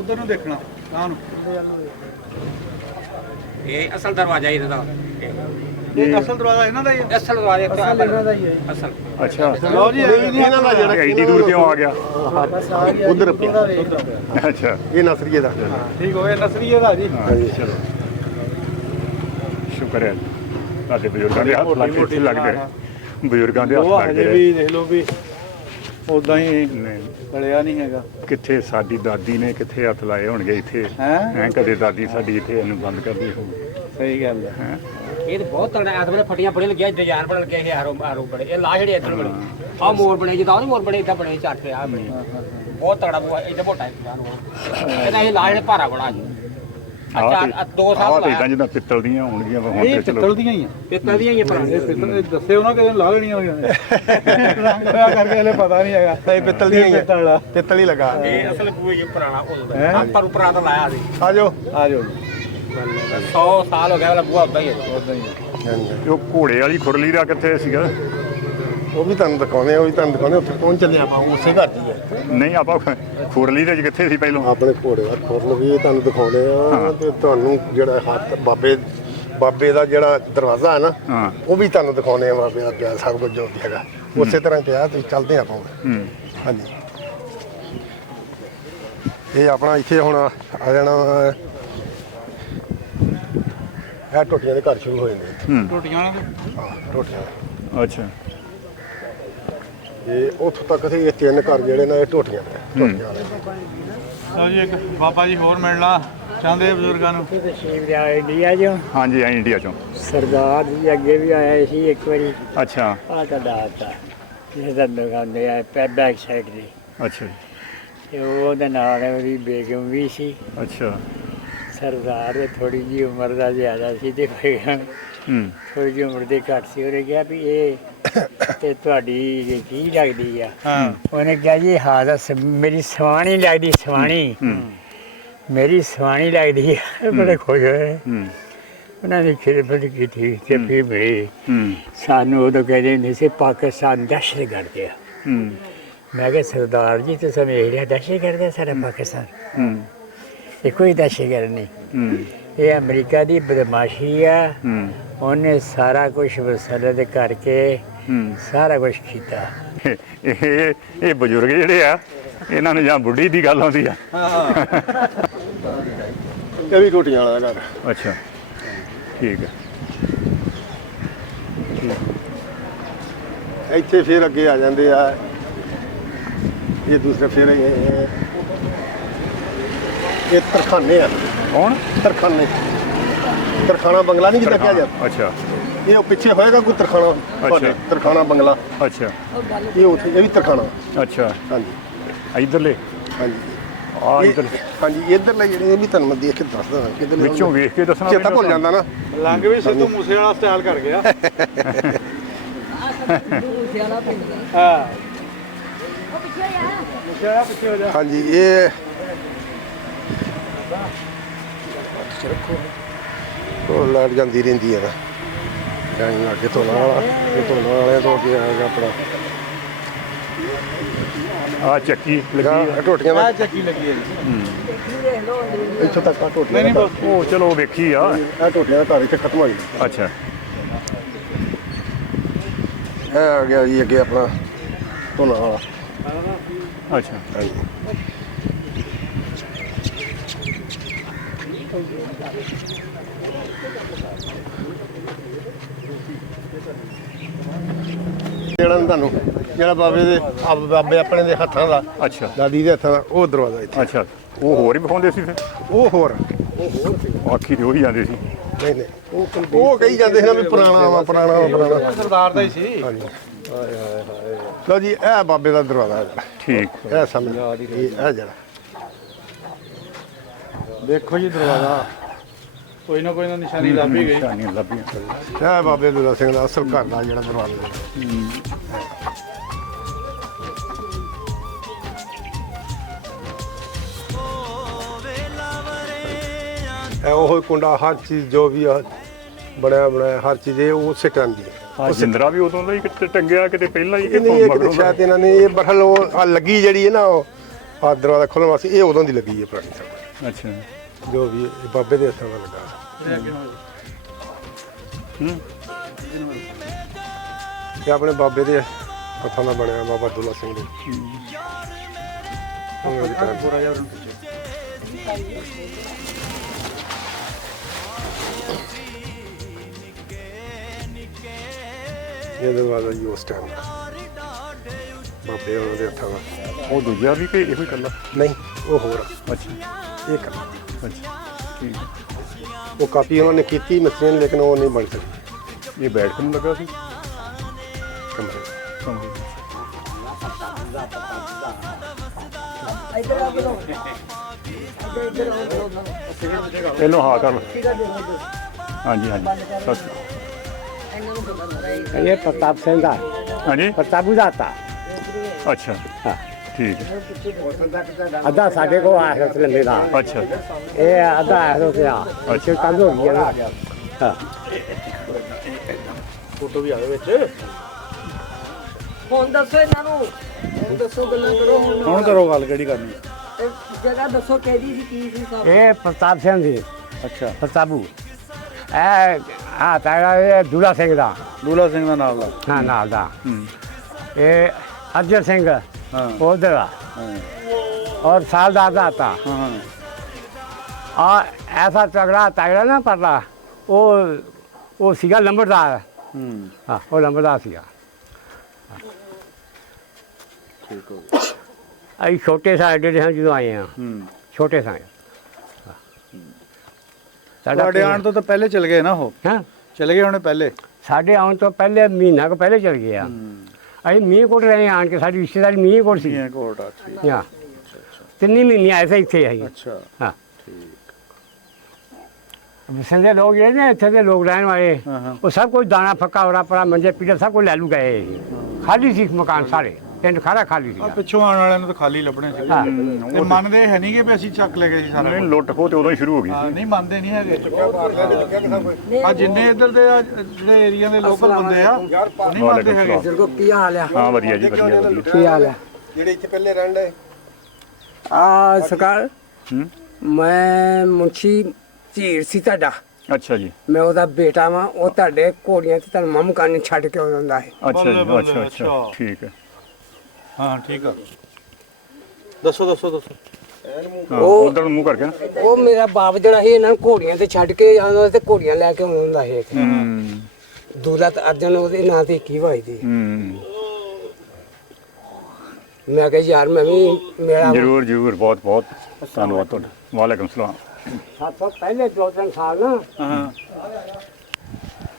ਉਧਰ ਨੂੰ ਦੇਖਣਾ ਆਹ ਨੂੰ। ਇਹ ਅਸਲ ਦਰਵਾਜ਼ਾ ਇਹਦਾ ਦਾ ਇਹ ਅਸਲ ਦਰਵਾਜ਼ਾ ਇਹਨਾਂ ਦਾ ਹੀ ਆ। ਅਸਲ ਦਰਵਾਜ਼ਾ ਇਹਨਾਂ ਦਾ ਹੀ ਹੈ ਅਸਲ ਅੱਛਾ। ਲਓ ਜੀ ਇਹਨਾਂ ਦਾ ਜਿਹੜਾ ਐਡੀ ਦੂਰ ਕਿਉਂ ਆ ਗਿਆ? ਉਧਰ ਪਿਆ ਅੱਛਾ ਇਹ ਨਸਰੀਏ ਦਾ ਠੀਕ ਹੋਇਆ ਨਸਰੀਏ ਦਾ ਜੀ। ਹਾਂਜੀ ਚਲੋ ਸ਼ੁਕਰ ਹੈ ਸਾਡੇ ਬਜ਼ੁਰਗਾਂ ਦੇ ਹੱਥ ਲੱਗ ਕੇ ਲੱਗਦੇ ਬਜ਼ੁਰਗਾਂ ਦੇ ਹੱਥ ਉਹ ਲੱਗਦੇ ਹਜੇ ਰਹੇ। ਵੀ ਦੇਖ ਲਓ ਵੀ ਉਦਾਂ ਹੀ ਨਹੀਂ ਗਲਿਆ ਨਹੀਂ ਹੈਗਾ। ਕਿੱਥੇ ਸਾਡੀ ਦਾਦੀ ਨੇ ਕਿੱਥੇ ਹੱਥ ਲਾਏ ਹੋਣਗੇ ਇੱਥੇ। ਹੈ ਐਂ ਕਦੇ ਦਾਦੀ ਸਾਡੀ ਇੱਥੇ ਇਹਨੂੰ ਬੰਦ ਕਰਦੀ ਹੋਊ। ਸਹੀ ਗੱਲ ਹੈ। ਹੈਂ ਇਹ ਤਾਂ ਬਹੁਤ ਤਗੜਾ ਐਤ ਵੇਲੇ ਫਟੀਆਂ ਬੜੇ ਲੱਗਿਆ ਡਿਜ਼ਾਈਨ ਬਣ ਲੱਗਿਆ ਇਹ ਆਰੋ ਬੜੇ ਇਹ ਲਾ ਜਿਹੜੇ ਇੱਧਰ ਬਣੇ ਆ ਮੋਰ ਬਣੇ ਜਿੱਦਾਂ ਉਹ ਨੀ ਮੋਰ ਬਣੇ ਇਦਾਂ ਬਣੇ ਚੱਟ ਆ ਬਣੇ ਬਹੁਤ ਤਗੜਾ ਬੂਆ ਇਦਾਂ ਮੋਟਾ ਇਹਦਾ ਇਹ ਲਾ ਜਿਹੜੇ ਭਾਰਾ ਬਣਾ ਜੀ ਅੱਛਾ 2 ਆਹ ਸਾਲ ਤੇ ਲਾਇਆ ਇਦਾਂ ਜਿੱਦਾਂ ਪਿੱਤਲ ਦੀਆਂ ਹੋਣਗੀਆਂ ਹੁਣ ਇਹ ਤੇ ਪਿੱਤਲ ਚਲੋ ਦੀਆਂ ਹੀ ਆ। ਪਿੱਤਲ ਦੀਆਂ ਹੀ ਪੁਰਾਣੀਆਂ ਇਹ ਪਿੱਤਲ ਇਹ ਦੱਸਿਓ ਨਾ ਕਿ ਲਾ ਲੈਣੀਆਂ ਹੋਈਆਂ ਰੰਗ ਹੋਇਆ ਕਰਕੇ ਹਲੇ ਪਤਾ ਨਹੀਂ ਹੈਗਾ। ਇਹ ਪਿੱਤਲ ਦੀਆਂ ਹੀ ਪਿੱਤਲ ਵਾਲਾ। ਪਿੱਤਲ ਹੀ ਲਗਾ ਇਹ ਅਸਲ ਬੂਆ ਹੀ ਪੁਰਾਣਾ ਉਦੋਂ ਹੈਂ? ਦਾ ਪਰ ਉਪਰਾਂ ਤਾਂ ਲਾਇਆ ਸੀ ਆ ਜਾਓ ਆ ਜਾਓ 100 ਸਾਲ ਹੋ ਗਿਆ ਵਾਲਾ ਬੂਆ ਉਦਾਂ ਹੀ ਹੈ ਉਦਾਂ ਹੀ ਆ। ਉਹ ਘੋੜੇ ਵਾਲੀ ਖੁਰਲੀ ਦਾ ਕਿੱਥੇ ਸੀਗਾ? ਉਹ ਵੀ ਤੁਹਾਨੂੰ ਦਿਖਾਉਂਦੇ ਆ ਉਹ ਵੀ ਤੁਹਾਨੂੰ ਦਿਖਾਉਂਦੇ ਉੱਥੇ ਪਹੁੰਚ ਚੱਲੇ ਆਪਾਂ ਉਸੇ ਘਰ ਦੀ ਹੈ ਨਹੀਂ ਆਪਾਂ ਖੁਰਲੀ ਦੇ ਵਿੱਚ ਕਿੱਥੇ ਸੀ ਪਹਿਲੋਂ? ਆਪਣੇ ਘੋੜੇ ਦਾ ਖੁਰਲ ਵੀ ਤੁਹਾਨੂੰ ਦਿਖਾਉਂਦੇ ਆ ਤੇ ਤੁਹਾਨੂੰ ਜਿਹੜਾ ਹੱਥ ਬਾਬੇ ਦਾ ਜਿਹੜਾ ਦਰਵਾਜ਼ਾ ਹੈ ਨਾ ਹਾਂ ਉਹ ਵੀ ਤੁਹਾਨੂੰ ਦਿਖਾਉਂਦੇ ਆ ਬਾਬੇ ਦਾ ਪਿਆ ਸਭ ਕੁਝ ਜੋ ਵੀ ਹੈਗਾ ਉਸੇ ਤਰ੍ਹਾਂ ਪਿਆ ਤੁਸੀਂ ਚੱਲਦੇ ਆਪਾਂ ਹੂੰ ਹਾਂਜੀ ਇਹ ਆਪਣਾ ਇੱਥੇ ਹੁਣ ਆ ਜਾਣਾ ਇਹ ਟੋਟੀਆਂ ਦੇ ਘਰ ਸ਼ੁਰੂ ਹੋ ਜਾਂਦੇ ਹੂੰ ਰੋਟੀਆਂ ਨਾਲ ਹਾਂ ਟੋਟੀਆਂ ਅੱਛਾ ਇਹ ਉੱਥੋਂ ਤੱਕ ਸੀ ਇਹ 3 ਘਰ ਜਿਹੜੇ ਨੇ ਇਹ ਟੋਟੀਆਂ ਦੇ ਟੋਟੀਆਂ ਵਾਲੇ ਲਓ ਜੀ ਇੱਕ ਬਾਬਾ ਜੀ ਹੋਰ ਮਿਲਣਾ ਚਾਹੁੰਦੇ ਆ ਬਜ਼ੁਰਗਾਂ ਨੂੰ। ਤਸ਼ਰੀਫ ਲਿਆ ਇੰਡੀਆ ਚੋਂ ਹਾਂਜੀ ਅਸੀਂ ਇੰਡੀਆ ਚੋਂ। ਸਰਦਾਰ ਜੀ ਅੱਗੇ ਵੀ ਆਇਆ ਸੀ ਇੱਕ ਵਾਰੀ ਅੱਛਾ ਆ ਤੁਹਾਡਾ ਆਤਾ ਜਿਹਦਾ ਦੁਕਾਨੇ ਆ ਬੈਕ ਸਾਈਡ ਦੀ ਅੱਛਾ ਜੀ, ਤੇ ਉਹਦੇ ਨਾਲ ਉਹਦੀ ਬੇਗਮ ਵੀ ਸੀ। ਅੱਛਾ ਸਰਦਾਰ ਥੋੜੀ ਜਿਹੀ ਉਮਰ ਦਾ ਜ਼ਿਆਦਾ ਸੀ ਤੇ ਬੇਗਮ ਹੂੰ ਥੋੜੀ ਜਿਹੀ ਉਮਰ ਦੇ ਘੱਟ ਸੀ। ਉਹਨੇ ਕਿਹਾ ਵੀ ਇਹ ਤੁਹਾਡੀ ਕੀ ਲੱਗਦੀ ਆ? ਹਾਂ ਉਹਨੇ ਕਿਹਾ ਜੀ ਹਾਂ ਦਾ ਮੇਰੀ ਸਵਾਣੀ ਲੱਗਦੀ ਸਵਾਣੀ ਮੇਰੀ ਸਵਾਣੀ ਲੱਗਦੀ ਹੈ। ਬੜੇ ਖੁਸ਼ ਹੋਏ ਹੂੰ ਉਹਨਾਂ ਨੇ ਖਿਦਮਤ ਕੀਤੀ ਤੇ ਫਿਰ ਮਿਲੀ। ਹੂੰ ਸਾਨੂੰ ਉਦੋਂ ਕਹਿੰਦੇ ਹੁੰਦੇ ਸੀ ਪਾਕਿਸਤਾਨ ਦਹਿਸ਼ਤਗਰਦ ਆ। ਹੂੰ ਮੈਂ ਕਿਹਾ ਸਰਦਾਰ ਜੀ ਤੁਸੀਂ ਵੇਖ ਲਿਆ ਦਹਿਸ਼ਤਗਰਦ ਹੈ ਸਾਡਾ ਪਾਕਿਸਤਾਨ? ਹੂੰ ਇਹ ਕੋਈ ਦਹਿਸ਼ਤਗਰਦ ਨਹੀਂ, ਹੂੰ ਇਹ ਅਮਰੀਕਾ ਦੀ ਬਦਮਾਸ਼ੀ ਆ। ਹੂੰ ਉਹਨੇ ਸਾਰਾ ਕੁਝ ਮਸਲਤ ਕਰਕੇ ਸਾਰਾ ਕੁਝ ਕੀਤਾ। ਇਹ ਬਜ਼ੁਰਗ ਜਿਹੜੇ ਆ ਇਹਨਾਂ ਨੂੰ ਜਾਂ ਬੁੱਢੀ ਦੀ ਗੱਲ ਆਉਂਦੀ ਆ। ਇਹ ਵੀ ਟੋਟੀਆਂ ਵਾਲਾ ਘਰ। ਅੱਛਾ ਠੀਕ ਹੈ। ਇੱਥੇ ਫਿਰ ਅੱਗੇ ਆ ਜਾਂਦੇ ਆ ਇਹ ਦੂਸਰੇ ਫਿਰ ਇਹ ਤਰਖਾਨੇ ਆ। ਕੌਣ? ਤਰਖਾਨੇ, ਤਰਖਾਣਾ ਬੰਗਲਾ ਨਹੀਂ ਜਿੱਦਾਂ ਕਿਹਾ ਜਾਂਦਾ। ਅੱਛਾ ਇਹ ਉਹ ਪਿੱਛੇ ਹੋਏਗਾ ਕੋਈ ਤਰਖਾਣਾ, ਤੁਹਾਡੇ ਤਰਖਾਣਾ ਬੰਗਲਾ, ਅੱਛਾ ਇਹ ਉੱਥੇ ਇਹ ਵੀ ਤਰਖਾਣਾ। ਅੱਛਾ ਹਾਂਜੀ ਇਧਰਲੇ ਹਾਂਜੀ ਆ ਇਧਰ ਹਾਂਜੀ ਇੱਧਰਲੇ ਜਿਹੜੇ ਇਹ ਵੀ ਤੁਹਾਨੂੰ ਮੈਂ ਦੇਖ ਕੇ ਦੱਸਦਾ ਕਿਧਰਲੇ ਵਿੱਚੋਂ ਵੇਖ ਕੇ ਦੱਸਣਾ ਚੇਤਾ ਭੁੱਲ ਜਾਂਦਾ ਨਾ। ਲੰਘ ਵੀ ਸਿੱਧੂ ਮੂਸੇ ਵਾਲਾ ਸਟਾਈਲ ਕਰ ਗਿਆ। ਹਾਂ ਮੂਸੇ ਵਾਲਾ ਪਿੱਛੇ ਹੋ ਜਾ। ਹਾਂਜੀ ਇਹ ਉਹ ਲਾਈਟ ਜਾਂਦੀ ਰਹਿੰਦੀ ਹੈ ਨਾ ਜਾਈਂ ਅੱਗੇ ਤੋਂ ਵਾਲਾ ਇਹ ਤੋਂ ਵਾਲੇ ਤੋਂ ਅੱਗੇ ਆਏਗਾ ਆਪਣਾ ਆ ਚੱਕੀ ਲੱਗੀ ਆ। ਟੋਟੀਆਂ ਦਾ ਆ ਚੱਕੀ ਲੱਗੀ ਹੈ ਜੀ। ਇੱਥੋਂ ਤੱਕ ਆ ਟੋਟੀਆਂ ਨਹੀਂ ਦਾ ਬਸ ਉਹ ਚਲੋ ਵੇਖੀ ਆ। ਇਹ ਟੋਟੀਆਂ ਦਾ ਘਰ ਇੱਥੇ ਖਤਮ ਹੋ ਗਿਆ। ਅੱਛਾ ਇਹ ਆ ਗਿਆ ਜੀ ਅੱਗੇ ਆਪਣਾ ਧੋਣਾ ਵਾਲਾ। ਅੱਛਾ ਹਾਂਜੀ ਜਿਹੜਾ ਤੁਹਾਨੂੰ ਜਿਹੜਾ ਬਾਬੇ ਆਪਣੇ ਦੇ ਹੱਥਾਂ ਦਾ, ਅੱਛਾ ਦਾਦੀ ਦੇ ਹੱਥਾਂ ਦਾ ਉਹ ਦਰਵਾਜ਼ਾ ਇੱਥੇ। ਅੱਛਾ ਉਹ ਹੋਰ ਹੀ ਵਿਖਾਉਂਦੇ ਸੀ ਫਿਰ? ਉਹ ਹੋਰ ਆਖੀ ਤੇ ਉਹ ਹੀ ਜਾਂਦੇ ਸੀ। ਨਹੀਂ ਨਹੀਂ ਉਹ ਕਹੀ ਜਾਂਦੇ ਸੀ ਨਾ ਵੀ ਪੁਰਾਣਾ ਵਾ ਪੁਰਾਣਾ ਵਾ ਪੁਰਾਣਾ। ਸਰਦਾਰ ਦਾ ਹੀ ਸੀ। ਹਾਂਜੀ ਲਓ ਜੀ ਇਹ ਬਾਬੇ ਦਾ ਦਰਵਾਜ਼ਾ ਹੈ। ਠੀਕ ਇਹ ਸਮਝ ਇਹ ਜਿਹੜਾ ਦੇਖੋ ਜੀ ਦਰਵਾਜ਼ਾ ਕੋਈ ਨਾ ਕੋਈ ਨਾ ਨਿਸ਼ਾਨੀ ਲੱਭ ਹੀ ਗਈ। ਨਿਸ਼ਾਨੀਆਂ ਲੱਭੀਆਂ। ਇਹ ਬਾਬੇ ਦੁੱਲਾ ਸਿੰਘ ਦਾ ਅਸਲ ਘਰ ਦਾ ਜਿਹੜਾ ਦਰਵਾਜ਼ਾ। ਇਹ ਉਹ ਕੁੰਡਾ ਹਰ ਚੀਜ਼ ਜੋ ਵੀ ਆ ਬਣਿਆ ਬਣਾਇਆ ਹਰ ਚੀਜ਼ ਇਹ ਉਸੇ ਟਾਈਮ ਦੀ ਹੈ। ਆ ਜਿੰਦਰਾ ਵੀ ਉਦੋਂ ਦਾ ਹੀ ਕਿਤੇ ਟੰਗਿਆ ਕਿਤੇ ਪਹਿਲਾਂ ਹੀ ਇਹ ਨਹੀਂ ਇਹ ਕਿਤੇ ਸ਼ਾਇਦ ਇਹਨਾਂ ਨੇ ਇਹ ਬਰਹਲ ਉਹ ਆਹ ਲੱਗੀ ਜਿਹੜੀ ਹੈ ਨਾ ਉਹ ਆਹ ਦਰਵਾਜ਼ਾ ਖੋਲ੍ਹਣ ਵਾਸਤੇ ਇਹ ਉਦੋਂ ਦੀ ਲੱਗੀ ਹੈ ਪੁਰਾਣੀ ਸਭ ਅੱਛਾ ਜੋ ਵੀ ਇਹ ਬਾਬੇ ਦੇ ਹੱਥਾਂ ਦਾ ਲੱਗਾ। ਇਹ ਆਪਣੇ ਬਾਬੇ ਦੇ ਹੱਥਾਂ ਦਾ ਬਣਿਆ ਬਾਬਾ ਦੁੱਲਾ ਸਿੰਘ ਦੇ। ਇਹ ਦਰਵਾਜ਼ਾ ਜੀ ਉਸ ਟਾਈਮ ਬਾਬੇ ਉਹਨਾਂ ਦੇ ਹੱਥਾਂ ਦਾ। ਉਹ ਦੂਜਾ ਵੀ ਕਿ ਇਹੋ ਹੀ ਕੱਲਾ? ਨਹੀਂ ਉਹ ਹੋਰ ਆ। ਅੱਛਾ ਇਹ ਕਰ ਅੱਛਾ ਠੀਕ ਹੈ। ਉਹ ਕਾਪੀ ਉਹਨਾਂ ਨੇ ਕੀਤੀ ਮਸ਼ੀਨ ਲੇਕਿਨ ਉਹ ਨਹੀਂ ਬਣ ਸਕੀ ਇਹ ਬੈਠ ਕੇ ਨੂੰ ਲੱਗਾ ਸੀ ਕਮਰੇ। ਕਮਰੇ। ਇਹਨੂੰ ਹਾਂ ਕਰ ਲਓ। ਹਾਂਜੀ ਹਾਂਜੀ ਸਤਿ ਸ਼੍ਰੀ ਅਕਾਲ। ਇਹ ਪ੍ਰਤਾਪ ਸਿੰਘ ਦਾ ਹਾਂਜੀ ਪ੍ਰਤਾਪੂ ਦਾ ਤਾ ਅੱਛਾ ਠੀਕ ਹੈ। ਅੱਧਾ ਸਾਡੇ ਕੋਲ ਆਇਆ ਸੀ ਲੰਬੇ ਦਾ। ਅੱਛਾ ਇਹ ਅੱਧਾ ਆਇਆ ਸੀ ਆ ਅੱਛਾ ਕੱਲ ਹੋ ਗਿਆ ਨਾ। ਹਾਂ ਫੋਟੋ ਵੀ ਆਵੇ ਵਿੱਚ। ਹੁਣ ਦੱਸੋ ਇਹਨਾਂ ਨੂੰ, ਹੁਣ ਦੱਸੋ ਗੱਲਾਂ ਕਰੋ ਹੁਣ ਕਰੋ ਗੱਲ ਕਿਹੜੀ ਕਰਨੀ। ਇਹ ਜਗ੍ਹਾ ਦੱਸੋ ਕਿਹਦੀ ਸੀ ਕੀ ਸੀ ਸਭ। ਇਹ ਪ੍ਰਤਾਪ ਸਿੰਘ ਦੀ ਅੱਛਾ ਪ੍ਰਤਾਪੂ ਇਹ ਤਾਇਆ ਇਹ ਦੁੱਲਾ ਸਿੰਘ ਦਾ ਦੂਲਾ ਸਿੰਘ ਦਾ ਨਾਮ ਦਾ। ਹਾਂ ਨਾਲ ਦਾ ਇਹ ਅਜਰ ਸਿੰਘ ਉਧਰ ਦਾ और सालदार ਦਾ ਤਾ ਆ ਐਸਾ ਤਗੜਾ ਤਗੜਾ ਨਾ ਪਰਲਾ ਉਹ ਸੀਗਾ ਲੰਬੜਦਾਰ। ਹਾਂ ਉਹ ਲੰਬੜਦਾਰ ਸੀਗਾ। ਠੀਕ ਹੋ ਅਸੀਂ ਛੋਟੇ ਸਾਡੇ ਹਾਂ ਜਦੋਂ ਆਏ ਹਾਂ ਛੋਟੇ ਸਾਂ। ਤੁਹਾਡੇ ਆਉਣ ਤੋਂ ਤਾਂ ਪਹਿਲੇ ਚਲ ਗਏ ਨਾ ਉਹ? ਹਾਂ ਚਲੇ ਗਏ ਹੋਣੇ ਪਹਿਲੇ। ਸਾਡੇ ਆਉਣ ਤੋਂ ਪਹਿਲੇ ਮਹੀਨਾ ਕੁ ਪਹਿਲੇ ਚਲ ਗਏ ਆ। ਅਸੀਂ ਮੀਂਹਕੋਟ ਰਹੇ ਆਣ ਕੇ ਸਾਡੀ ਰਿਸ਼ਤੇਦਾਰੀ ਮੀਂਹਕੋਟ ਸੀ। ਕੋਟ ਆ ਠੀਕ। ਹਾਂ 3 ਮਹੀਨੇ ਆਏ ਸੀ ਇੱਥੇ ਅਸੀਂ। ਅੱਛਾ ਹਾਂ ਸੰਦੇ ਲੋਕ ਜਿਹੜੇ ਨੇ ਇੱਥੇ ਦੇ ਲੋਕ ਰਹਿਣ ਵਾਲੇ ਉਹ ਸਭ ਕੁਝ ਦਾਣਾ ਫੱਕਾ ਹੋਰਾ ਪਰਾ ਮੰਜੇ ਪੀੜੇ ਸਭ ਕੁਝ ਲੈ ਲੂ ਗਏ। ਖਾਲੀ ਸੀ ਮਕਾਨ ਸਾਰੇ ਪਿੰਡ ਖਾਰਾ ਖਾਲੀ ਸੀ। ਪਿੱਛੋਂ ਆਉਣ ਵਾਲਿਆਂ ਨੂੰ ਤਾਂ ਖਾਲੀ ਲੱਭਣੇ ਸੀ। ਹਾਂ ਤੇ ਮੰਨਦੇ ਹੈ ਨਹੀਂ ਕਿ ਵੀ ਅਸੀਂ ਚੱਕ ਲੈ ਗਏ ਸੀ ਸਾਰਾ ਨਹੀਂ ਕੁਝ। ਲੁੱਟ ਖੋਹ ਤੇ ਉਦੋਂ ਹੀ ਸ਼ੁਰੂ ਹੋ ਗਈ ਹਾਂ ਸੀ। ਨਹੀਂ ਮੰਨਦੇ ਨਹੀਂ ਹੈਗੇ। ਆ ਜਿੰਨੇ ਇੱਧਰ ਦੇ ਆ ਜਿਹੜੇ ਏਰੀਆ ਦੇ ਲੋਕਲ ਬੰਦੇ ਆ ਉਹ ਨਹੀਂ ਮੰਨਦੇ ਹੈਗੇ। ਜਰਗੋ ਕੀ ਹਾਲ ਆ? ਹਾਂ ਵਧੀਆ ਜੀ ਵਧੀਆ ਵਧੀਆ। ਕੀ ਹਾਲ ਆ? ਜਿਹੜੇ ਇੱਥੇ ਪਹਿਲੇ ਰਹਿਣ ਦੇ ਆ ਸਰਕਾਰ ਮੈਂ ਮੁੰਸ਼ੀ ਝੀਰ ਸੀ ਤੁਹਾਡਾ। ਅੱਛਾ ਜੀ, ਮੈਂ ਉਹਦਾ ਬੇਟਾ ਵਾਂ। ਉਹ ਤੁਹਾਡੇ ਘੋੜੀਆਂ ਤੇ ਤੁਹਾਨੂੰ ਮਮ ਕਰਨ ਛੱਡ ਕੇ ਆਉਂਦਾ ਹੈ। ਅੱਛਾ ਜੀ, ਬੱਲੇ, ਅੱਛਾ ਅੱਛਾ। ਅੱਛਾ, ਠੀਕ ਹੈ। ਹਾਂ ਠੀਕ ਆ, ਦੱਸੋ। ਹਾਂ, ਉਧਰ ਨੂੰ ਮੂੰਹ ਕਰਕੇ ਨਾ। ਉਹ ਮੇਰਾ ਬਾਪ ਜਿਹੜਾ ਸੀ ਇਹਨਾਂ ਨੂੰ ਘੋੜੀਆਂ ਤੇ ਛੱਡ ਕੇ ਆਉਂਦਾ ਤੇ ਘੋੜੀਆਂ ਲੈ ਕੇ ਆਉਂਦਾ ਸੀ ਇੱਥੇ। ਦੂਲਤ ਅਰਜਨ ਉਹਦੇ ਨਾਂ ਤੇ ਕੀ ਵਜਦੀ। ਮੈਂ ਕਿਹਾ ਯਾਰ ਮੈਂ ਵੀ ਮੇਰਾ ਜ਼ਰੂਰ ਜ਼ਰੂਰ, ਬਹੁਤ ਬਹੁਤ ਧੰਨਵਾਦ ਤੁਹਾਡਾ। ਵਾਲੇਕੁਮ ਸਲਾਮ। ਸਭ ਤੋਂ ਪਹਿਲੇ 2-3 ਸਾਲ ਨਾ ਹਾਂ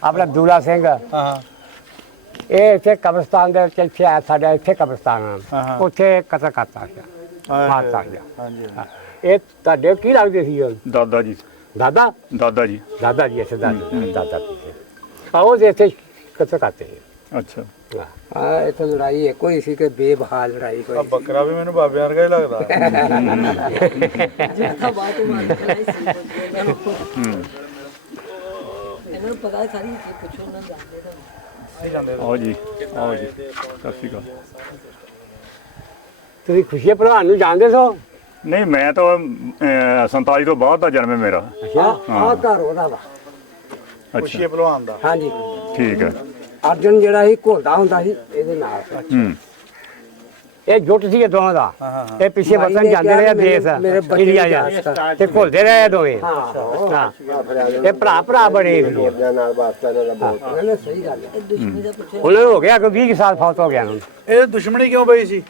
ਆਪਣਾ ਦੂਲਾ ਸਿੰਘ ਹਾਂ ਇਹ ਇੱਥੇ ਕਬਰਸਤਾਨ ਦੇ ਵਿੱਚ ਇੱਥੇ ਆਇਆ, ਸਾਡਾ ਇੱਥੇ ਕਬਰਸਤਾਨ ਹਾਂ। ਆ, ਉੱਥੇ ਕਤਲ ਕਰਤਾ ਗਿਆ, ਮਾਰਤਾ ਗਿਆ। ਹਾਂਜੀ ਇਹ ਤੁਹਾਡੇ ਕੀ ਲੱਗਦੇ ਸੀ ਉਹ? ਦਾਦਾ ਜੀ, ਦਾਦਾ ਦਾਦਾ ਜੀ। ਦਾਦਾ ਜੀ ਇੱਥੇ ਦਾਦਾ ਆਓ ਜੀ ਇੱਥੇ ਕਤਲ ਕਰਤੇ ਅੱਛਾ, ਆ ਇੱਥੇ ਲੜਾਈ ਇੱਕੋ ਹੀ ਸੀ ਕਿ ਬੇਬਹਾਲ ਲੜਾਈ ਆ ਕੋਈ ਬੱਕਰਾ ਵੀ ਮੈਨੂੰ ਬਾਬਿਆਂ ਵਰਗਾ ਹੀ ਲੱਗਦਾ। ਜਿੱਥਾ ਬਾਤ ਮਾਰ ਲੜਾਈ ਸੀ ਇਹਨਾਂ ਨੂੰ ਪਤਾ ਸਾਰੀ ਚੀਜ਼ ਪੁੱਛੋ ਨਾ ਜਾਣਦੇ ਨਾ। ਆਓ ਜੀ, ਆਓ ਜੀ, ਸਤਿ ਸ਼੍ਰੀ ਅਕਾਲ। ਤੁਸੀਂ ਖੁਸ਼ੀ ਭਲਵਾਨ ਨੂੰ ਜਾਣਦੇ ਹੋ? ਨਹੀਂ, ਮੈਂ ਤਾਂ 47 ਤੋਂ ਬਾਅਦ ਦਾ ਜਨਮ ਹੈ ਮੇਰਾ। ਅੱਛਾ, ਆਹ ਘਰ ਉਹਦਾ ਵਾ। ਖੁਸ਼ੀ ਪਹਿਲਵਾਨ ਦਾ। ਹਾਂਜੀ, ਠੀਕ ਹੈ। ਅਰਜਨ ਜਿਹੜਾ ਸੀ ਘੋਲਦਾ ਹੁੰਦਾ ਸੀ ਇਹਦੇ ਨਾਲ। ਇਹ ਜੁੱਟ ਸੀ ਦੋਵਾਂ ਦਾ। ਇਹ ਪਿੱਛੇ ਵਤਨ ਜਾਂਦੇ ਰਹੇ ਦੇਸ਼ ਇੰਡੀਆ ਜਾ ਤੇ ਘੁਲਦੇ ਰਹੇ ਦੋਵੇਂ। ਹਾਂ, ਇਹ ਭਰਾ ਬਣੇ ਸੀ। ਨਾਲ ਵਾਸਤਾ ਇਹਨਾਂ ਦਾ ਬਹੁਤ ਸਹੀ ਗੱਲ ਹੈ। ਉਹਨਾਂ ਨੂੰ ਹੋ ਗਿਆ ਕਿ 20 ਸਾਲ ਫੌਤ ਹੋ ਗਿਆ ਉਹਨਾਂ ਨੂੰ। ਇਹ ਦੁਸ਼ਮਣੀ ਕਿਉਂ ਪਈ ਸੀ?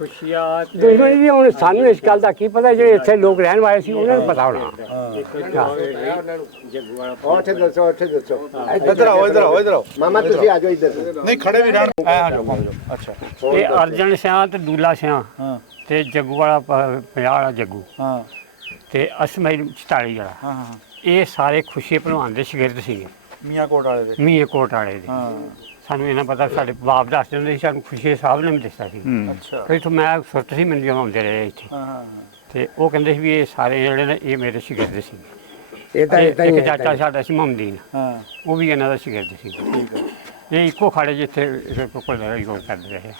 ਦੁਸ਼ਮਣੀ ਜੀ ਹੁਣ ਸਾਨੂੰ ਇਸ ਗੱਲ ਦਾ ਕੀ ਪਤਾ, ਜਿਹੜੇ ਇੱਥੇ ਲੋਕ ਰਹਿਣ ਵਾਲੇ ਸੀ ਉਹਨਾਂ ਨੂੰ ਪਤਾ ਹੋਣਾ। ਉੱਥੇ ਦੱਸੋ ਇੱਧਰ ਆਓ ਮਾਮਾ ਤੁਸੀਂ ਆ ਜਾਓ ਇੱਧਰ। ਨਹੀਂ ਖੜੇ ਵੀ ਰਹਿਣ। ਆ ਜਾਓ। ਅੱਛਾ ਇਹ ਅਰਜਨ ਸਿਆਂ ਤੇ ਦੂਲਾ ਸਿਆਂ ਹਾਂ ਤੇ ਜੱਗੂ ਵਾਲਾ 50 ਵਾਲਾ ਜੱਗੂ ਹਾਂ ਤੇ ਅਸਮਾਈ 44 ਵਾਲਾ, ਹਾਂ ਹਾਂ ਇਹ ਸਾਰੇ ਖੁਸ਼ੀ ਭਲਵਾਨ ਦੇ ਸ਼ਾਗਿਰਦ ਸੀਗੇ, ਮੀਆਂ ਕੋਟ ਵਾਲੇ ਦੇ। ਮੀਏ ਕੋਟ ਵਾਲੇ ਦੇ। ਹਾਂ ਸਾਨੂੰ ਇਹਨਾਂ ਪਤਾ, ਸਾਡੇ ਬਾਪ ਦੱਸਦੇ ਹੁੰਦੇ ਸੀ, ਸਾਨੂੰ ਖੁਸ਼ੀ ਸਾਹਿਬ ਨੇ ਵੀ ਦੱਸਿਆ ਸੀ। ਅੱਛਾ ਫਿਰ ਤੋਂ ਮੈਂ ਸੁਰਤ ਸੀ, ਮੈਨੂੰ ਜਦੋਂ ਆਉਂਦੇ ਰਹੇ ਇੱਥੇ, ਹਾਂ ਤੇ ਉਹ ਕਹਿੰਦੇ ਸੀ ਵੀ ਇਹ ਸਾਰੇ ਜਿਹੜੇ ਨੇ ਇਹ ਮੇਰੇ ਸ਼ਾਗਿਰਦ ਸੀ। ਇਹ ਤਾਂ ਇਦਾਂ ਹੀ ਇੱਕ ਚਾਚਾ ਸਾਡਾ ਸੀ ਮਮਦੀਨ, ਹਾਂ ਉਹ ਵੀ ਇਹਨਾਂ ਦਾ ਸ਼ਾਗਿਰਦ ਸੀ। ਠੀਕ ਹੈ। ਇਹ ਇੱਕੋ ਖਾੜੇ ਜਿੱਥੇ ਕੋਲ ਯੋਗ ਕਰਦੇ ਰਹੇ।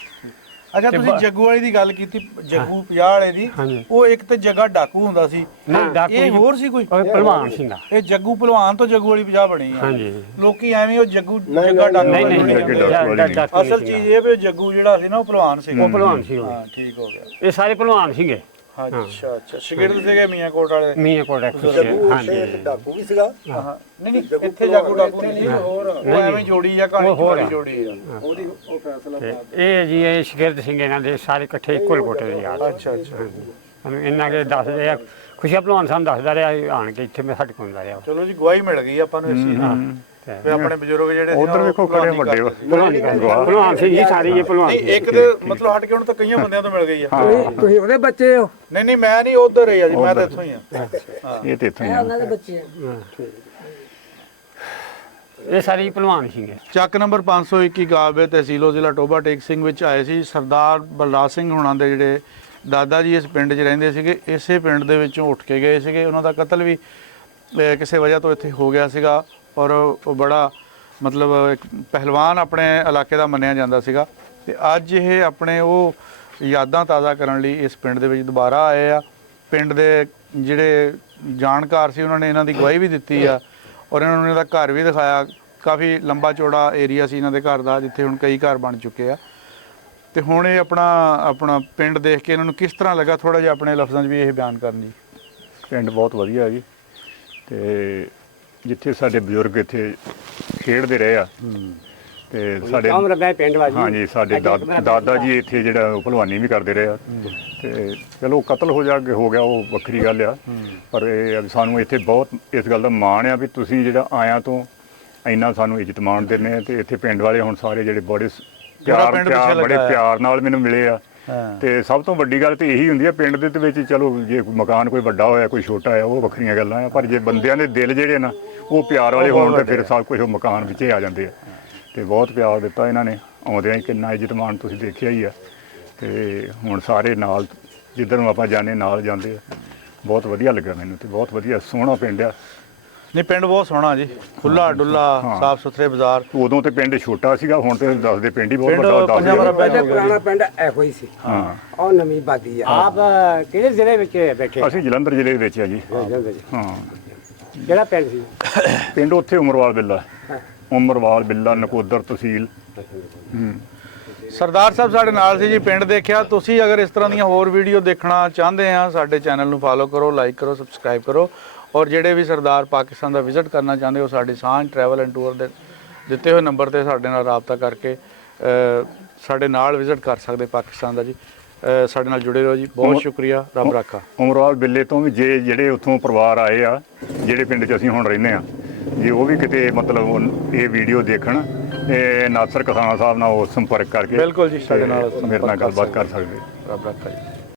ਅੱਛਾ ਤੁਸੀਂ ਜੱਗੂ ਵਾਲੀ ਦੀ ਗੱਲ ਕੀਤੀ, ਜੱਗੂ 50 ਵਾਲੇ ਦੀ। ਹਾਂਜੀ। ਉਹ ਇੱਕ ਤੇ ਜਗ੍ਹਾ ਡਾਕੂ ਹੁੰਦਾ ਸੀ, ਨਹੀਂ ਡਾਕੂ ਇਹ ਹੋਰ ਸੀ ਕੋਈ? ਭਲਵਾਨ ਸਿੰਘਾ। ਇਹ ਜੱਗੂ ਪਹਿਲਵਾਨ ਤੋਂ ਜੱਗੂ ਵਾਲੀ 50 ਬਣੀ ਆ। ਹਾਂਜੀ, ਲੋਕੀ ਐਵੇਂ ਉਹ ਜੱਗੂ ਜੱਗਾ ਡਾਕੂ ਨਹੀਂ ਬਣੀ ਨਹੀਂ, ਅਸਲ ਚੀਜ਼ ਇਹ ਵੀ ਉਹ ਜੱਗੂ ਜਿਹੜਾ ਸੀ ਨਾ ਉਹ ਪਹਿਲਵਾਨ ਸੀ। ਉਹ ਭਲਵਾਨ ਸੀ। ਹਾਂ ਠੀਕ ਹੋ ਗਿਆ। ਇਹ ਸਾਰੇ ਭਲਵਾਨ ਸੀਗੇ। ਅੱਛਾ ਅੱਛਾ, ਸ਼ਾਗਿਰਦ ਸੀਗੇ ਮੀਆਂ ਕੋਟ ਵਾਲੇ। ਮੀਆਂ ਕੋਲ ਹਾਂਜੀ। ਡਾਕੂ ਵੀ ਸੀਗਾ। ਹਾਂ ਨਹੀਂ ਇੱਥੇ ਜੱਗੂ ਡਾਕੂ ਨਹੀਂ, ਹੋਰ ਉਹ ਐਵੇਂ ਜੋੜੀ ਆ, ਕਹਾਣੀ ਹੋਰ ਦੀ ਜੋੜੀ ਆ। ਤੇ ਇਹ ਜੀ ਇਹ ਸ਼ਾਗਿਰਦ ਸਿੰਘ ਇਹਨਾਂ ਦੇ ਸਾਰੇ ਇਕੱਠੇ ਇੱਕੋ ਕੋਟੇ ਦੇ ਯਾਰ। ਅੱਛਾ ਅੱਛਾ ਸਾਨੂੰ ਇਹਨਾਂ ਕੇ ਦੱਸਦੇ ਆ, ਖੁਸ਼ੀ ਭਲਵਾਨ ਸਾਨੂੰ ਦੱਸਦਾ ਰਿਹਾ ਆਣ ਕੇ ਇੱਥੇ ਮੈਂ ਸਾਡੇ ਕੋਲ ਰਿਹਾ। ਚਲੋ ਜੀ, ਗਵਾਹੀ ਮਿਲ ਗਈ ਆਪਾਂ ਨੂੰ ਇਸ ਚੀਜ਼ ਦੀ। ਵੀ ਆਪਣੇ ਬਜ਼ੁਰਗ ਜਿਹੜੇ ਸੀ ਨਾ, ਉਧਰ ਵੇਖੋ ਖੜੇ ਵੱਡੇ ਭਲਵਾਨ ਸਿੰਘ ਜੀ ਸਾਰੇ ਇਹ ਭਲਵਾਨ। ਨਹੀਂ ਇੱਕ ਤੇ ਮਤਲਬ ਹਟ ਕੇ ਹੁਣ ਤਾਂ ਕਈਆਂ ਬੰਦਿਆਂ ਤੋਂ ਮਿਲ ਗਈ ਆ। ਤੁਸੀਂ ਉਹਦੇ ਬੱਚੇ ਹੋ? ਨਹੀਂ ਮੈਂ ਨਹੀਂ, ਉਧਰ ਹੀ ਆ ਜੀ, ਮੈਂ ਤਾਂ ਇੱਥੋਂ ਹੀ ਆ। ਇਹ ਤੇ ਇੱਥੋਂ ਹੀ ਆ। ਉਹਨਾਂ ਦੇ ਬੱਚੇ ਇਹ ਸਾਰੇ ਭਲਵਾਨ ਸੀਗੇ। ਚੱਕ ਨੰਬਰ 521 ਗਾਵੇ ਤਹਿਸੀਲੋ ਜ਼ਿਲ੍ਹਾ ਟੋਬਾ ਟੇਕ ਸਿੰਘ ਵਿੱਚ ਆਏ ਸੀ। ਸਰਦਾਰ ਬਲਰਾਜ ਸਿੰਘ ਹੁਣਾਂ ਦੇ ਜਿਹੜੇ ਦਾਦਾ ਜੀ ਇਸ ਪਿੰਡ 'ਚ ਰਹਿੰਦੇ ਸੀਗੇ, ਇਸੇ ਪਿੰਡ ਦੇ ਵਿੱਚੋਂ ਉੱਠ ਕੇ ਗਏ ਸੀਗੇ। ਉਹਨਾਂ ਦਾ ਕਤਲ ਵੀ ਕਿਸੇ ਵਜ੍ਹਾ ਤੋਂ ਇੱਥੇ ਹੋ ਗਿਆ ਸੀਗਾ, ਔਰ ਉਹ ਬੜਾ ਮਤਲਬ ਇੱਕ ਪਹਿਲਵਾਨ ਆਪਣੇ ਇਲਾਕੇ ਦਾ ਮੰਨਿਆ ਜਾਂਦਾ ਸੀਗਾ। ਤੇ ਅੱਜ ਇਹ ਆਪਣੇ ਉਹ ਯਾਦਾਂ ਤਾਜ਼ਾ ਕਰਨ ਲਈ ਇਸ ਪਿੰਡ ਦੇ ਵਿੱਚ ਦੁਬਾਰਾ ਆਏ ਆ। ਪਿੰਡ ਦੇ ਜਿਹੜੇ ਜਾਣਕਾਰ ਸੀ ਉਹਨਾਂ ਨੇ ਇਹਨਾਂ ਦੀ ਗਵਾਹੀ ਵੀ ਦਿੱਤੀ ਆ, ਔਰ ਇਹਨਾਂ ਨੂੰ ਇਹਦਾ ਘਰ ਵੀ ਦਿਖਾਇਆ। ਕਾਫੀ ਲੰਬਾ ਚੌੜਾ ਏਰੀਆ ਸੀ ਇਹਨਾਂ ਦੇ ਘਰ ਦਾ, ਜਿੱਥੇ ਹੁਣ ਕਈ ਘਰ ਬਣ ਚੁੱਕੇ ਆ। ਤੇ ਹੁਣ ਇਹ ਆਪਣਾ ਪਿੰਡ ਦੇਖ ਕੇ ਇਹਨਾਂ ਨੂੰ ਕਿਸ ਤਰ੍ਹਾਂ ਲੱਗਾ, ਥੋੜਾ ਜਿਹਾ ਆਪਣੇ ਲਫ਼ਜ਼ਾਂ 'ਚ ਵੀ ਇਹ ਬਿਆਨ ਕਰਨ ਜੀ। ਪਿੰਡ ਬਹੁਤ ਵਧੀਆ ਹੈ ਜੀ, ਤੇ ਜਿੱਥੇ ਸਾਡੇ ਬਜ਼ੁਰਗ ਇੱਥੇ ਖੇਡਦੇ ਰਹੇ ਆ, ਤੇ ਸਾਡੇ ਪਿੰਡ ਵਾਲੀ। ਹਾਂਜੀ ਸਾਡੇ ਦਾਦਾ ਜੀ ਇੱਥੇ ਜਿਹੜਾ ਉਹ ਭਲਵਾਨੀ ਵੀ ਕਰਦੇ ਰਹੇ ਆ। ਤੇ ਚਲੋ ਕਤਲ ਹੋ ਗਿਆ ਉਹ ਵੱਖਰੀ ਗੱਲ ਆ, ਪਰ ਇਹ ਆ ਵੀ ਸਾਨੂੰ ਇੱਥੇ ਬਹੁਤ ਇਸ ਗੱਲ ਦਾ ਮਾਣ ਆ ਵੀ ਤੁਸੀਂ ਜਿਹੜਾ ਆਇਆਂ ਤੋਂ ਇੰਨਾ ਸਾਨੂੰ ਇੱਜ਼ਤ ਮਾਣ ਦਿੰਦੇ ਆ। ਤੇ ਇੱਥੇ ਪਿੰਡ ਵਾਲੇ ਹੁਣ ਸਾਰੇ ਜਿਹੜੇ ਬੜੇ ਪਿਆਰ ਨਾਲ ਮੈਨੂੰ ਮਿਲੇ ਆ। ਤੇ ਸਭ ਤੋਂ ਵੱਡੀ ਗੱਲ ਤੇ ਇਹੀ ਹੁੰਦੀ ਆ ਪਿੰਡ ਦੇ ਵਿੱਚ, ਚਲੋ ਜੇ ਮਕਾਨ ਕੋਈ ਵੱਡਾ ਹੋਇਆ ਕੋਈ ਛੋਟਾ ਹੋਇਆ ਉਹ ਵੱਖਰੀਆਂ ਗੱਲਾਂ ਆ, ਪਰ ਜੇ ਬੰਦਿਆਂ ਦੇ ਦਿਲ ਜਿਹੜੇ ਨਾ ਉਹ ਪਿਆਰ ਵਾਲੇ ਹੋਣ ਤੇ ਫਿਰ ਸਭ ਕੁਝ ਉਹ ਮਕਾਨ ਵਿੱਚ ਹੀ ਆ ਜਾਂਦੇ ਆ। ਤੇ ਬਹੁਤ ਪਿਆਰ ਦਿੱਤਾ ਇਹਨਾਂ ਨੇ ਆਉਂਦਿਆਂ ਹੀ, ਕਿੰਨਾ ਇੱਜ਼ਤ ਮਾਣ ਤੁਸੀਂ ਦੇਖਿਆ ਹੀ ਆ। ਤੇ ਹੁਣ ਸਾਰੇ ਨਾਲ ਜਿੱਧਰ ਨੂੰ ਆਪਾਂ ਜਾਂਦੇ ਨਾਲ ਜਾਂਦੇ ਆ। ਬਹੁਤ ਵਧੀਆ ਲੱਗਾ ਮੈਨੂੰ, ਤੇ ਬਹੁਤ ਵਧੀਆ ਸੋਹਣਾ ਪਿੰਡ ਆ। ਨਹੀਂ ਪਿੰਡ ਬਹੁਤ ਸੋਹਣਾ ਜੀ, ਖੁੱਲਾ ਡੁੱਲਾ, ਸਾਫ ਸੁਥਰੇ ਬਾਜ਼ਾਰ। ਉਦੋਂ ਤੇ ਪਿੰਡ ਛੋਟਾ ਸੀਗਾ, ਹੁਣ ਤੇ ਦੱਸਦੇ ਪਿੰਡ ਹੀ ਬਹੁਤ ਵੱਡਾ ਪੁਰਾਣਾ ਪਿੰਡ ਇਹੋ ਹੀ ਸੀ। ਹਾਂ, ਉਹ ਨਵੀਂ ਬਾਦੀ ਆ। ਆਪ ਕਿਹੜੇ ਜ਼ਿਲ੍ਹੇ ਵਿੱਚ ਬੈਠੇ? ਅਸੀਂ ਜਲੰਧਰ ਜ਼ਿਲ੍ਹੇ ਵਿੱਚ ਆ ਜੀ। ਹਾਂ, ਕਿਹੜਾ ਪਿੰਡ ਸੀ? ਪਿੰਡ ਉੱਥੇ ਉਮਰਵਾਲ ਬਿੱਲਾ, ਉਮਰਵਾਲ ਬਿੱਲਾ, ਨਕੋਦਰ ਤਹਿਸੀਲ। ਸਰਦਾਰ ਸਾਹਿਬ ਸਾਡੇ ਨਾਲ ਸੀ ਜੀ, ਪਿੰਡ ਦੇਖਿਆ। ਤੁਸੀਂ ਅਗਰ ਇਸ ਤਰ੍ਹਾਂ ਦੀਆਂ ਹੋਰ ਵੀਡੀਓ ਦੇਖਣਾ ਚਾਹੁੰਦੇ ਆ, ਸਾਡੇ ਚੈਨਲ ਨੂੰ ਫਾਲੋ ਕਰੋ, ਲਾਈਕ ਕਰੋ, ਸਬਸਕ੍ਰਾਈਬ ਕਰੋ। ਔਰ ਜਿਹੜੇ ਵੀ ਸਰਦਾਰ ਪਾਕਿਸਤਾਨ ਦਾ ਵਿਜ਼ਿਟ ਕਰਨਾ ਚਾਹੁੰਦੇ ਹੋ, ਸਾਡੀ ਸਾਂਝ ਟਰੈਵਲ ਐਂਡ ਟੂਰ ਦੇ ਦਿੱਤੇ ਹੋਏ ਨੰਬਰ ਤੇ ਸਾਡੇ ਨਾਲ ਰਾਬਤਾ ਕਰਕੇ ਸਾਡੇ ਨਾਲ ਵਿਜ਼ਿਟ ਕਰ ਸਕਦੇ ਪਾਕਿਸਤਾਨ ਦਾ ਜੀ। ਸਾਡੇ ਨਾਲ ਜੁੜੇ ਰਹੋ ਜੀ। ਬਹੁਤ ਸ਼ੁਕਰੀਆ, ਰੱਬ ਰਾਖਾ। ਉਮਰਵਾਲ ਬਿੱਲੇ ਤੋਂ ਵੀ ਜਿਹੜੇ ਉੱਥੋਂ ਪਰਿਵਾਰ ਆਏ ਆ, ਜਿਹੜੇ ਪਿੰਡ 'ਚ ਅਸੀਂ ਹੁਣ ਰਹਿੰਦੇ ਆ, ਜੇ ਉਹ ਵੀ ਕਿਤੇ ਮਤਲਬ ਇਹ ਵੀਡੀਓ ਦੇਖਣ, ਇਹ ਨਾਸਰ ਕਿਸਾਨ ਸਾਹਿਬ ਨਾਲ ਉਹ ਸੰਪਰਕ ਕਰਕੇ ਬਿਲਕੁਲ ਜੀ, ਸਾਡੇ ਨਾਲ ਮੇਰੇ ਨਾਲ ਗੱਲਬਾਤ ਕਰ ਸਕਦੇ। ਰੱਬ ਰਾਖਾ ਜੀ।